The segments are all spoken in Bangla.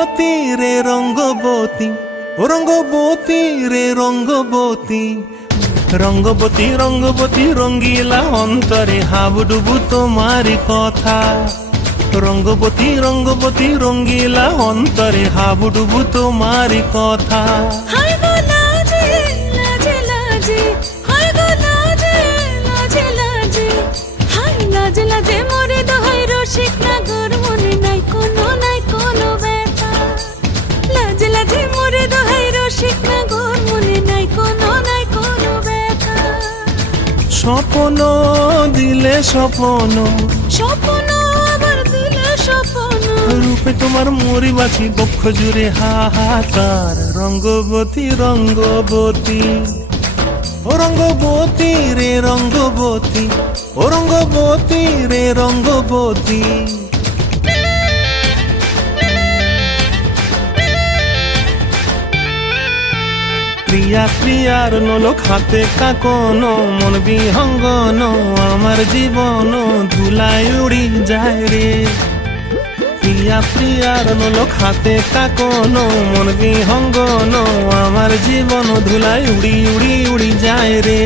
রঙ্গবতী রে রঙ্গবতী, ও রঙ্গবতী রে রঙ্গবতী, রঙ্গবতী রঙ্গবতী রঙ্গিলা অন্তরে হাবুডুবু তোমারি কথা। রঙ্গবতী রঙ্গবতী রঙ্গিলা অন্তরে হাবুডুবু তোমারি কথা। হায় গো লাজে লাজে লাজে, হায় গো লাজে লাজে লাজে, হায় লাজে লাজে মোরে দোহাই রসিক নাগর মনে নাই কোনো ব্যথা। লাজে লাজে মোরে দোহাই রসিক নাগর মনে নাই কোনো ব্যথা। স্বপ্ন দিলে স্বপ্ন, স্বপ্ন আবার দিলে স্বপ্ন, রূপে তোমার মরি বাছি বক্ষ জুড়ে হাহাকার। রঙ্গবতী রঙ্গবতী, ও রঙ্গবতী রে রঙ্গবতী, ও রঙ্গবতী রে রঙ্গবতী। প্রিয়া প্রিয়ার নলো খাতে কাকন, মন বিহঙ্গন আমার জীবন ধুলায় উড়ি যায় রে। প্রিয়া প্রিয়ার নলো খাতে কাকন, মন বিহঙ্গন আমার জীবন ধুলায় উড়ি উড়ি উড়ি যায় রে।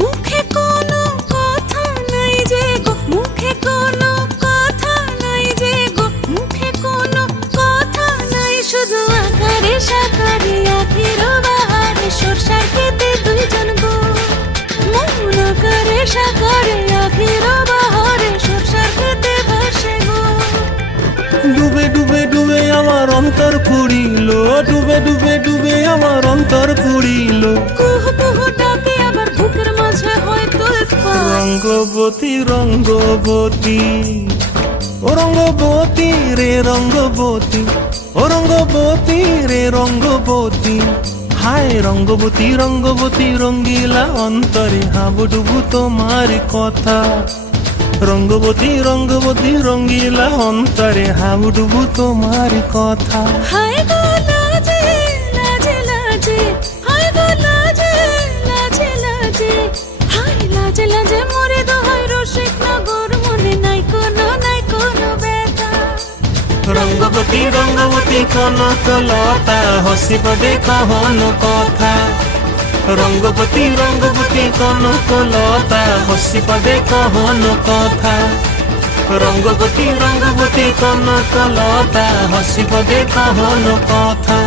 মুখে কোনো কথা নাই যে গো, মুখে কোনো কথা নাই যে গো, মুখে কোনো কথা নাই, শুধু আকারে সাকারে আখির বাহারে সরষার খেতে দুইজন গো। মন আকারে সাকারে আখির বাহারে সরষার খেতে ভাসে গো। ডুবে ডুবে ডুবে আমার অন্তর পুড়িল, ডুবে ডুবে ডুবে আমার অন্তর পুড়িল। কুহু কুহু ডাকে আবার বুকের মাঝে হয় তোলপাড়। রঙ্গবতী রঙ্গবতী, ও রঙ্গবতী রে রঙ্গবতী, ও রঙ্গবতী রে রঙ্গবতী। হায় রঙ্গবতী রঙ্গবতী রঙ্গিলা অন্তরে হাবুডুবু তোমার কথা। রঙ্গবতী রঙ্গবতী রঙ্গিলা অন্তরে হাবুডুবু তোমার কথা। হায় গো লাজে লাজে লাজে, হায় গো লাজে লাজে লাজে, হায় লাজে লাজে মোরে দোহাই রসিক নগর মনে নাই কোনো ব্যথা। রঙ্গবতী রঙ্গবতী কনকলতা হসিব দেখহন কথা। রঙ্গবতী রঙ্গবতী কনকলতা হসিব দেখহন কথা। রঙ্গবতী রঙ্গবতী কনকলতা হসিব দেখহন কথা।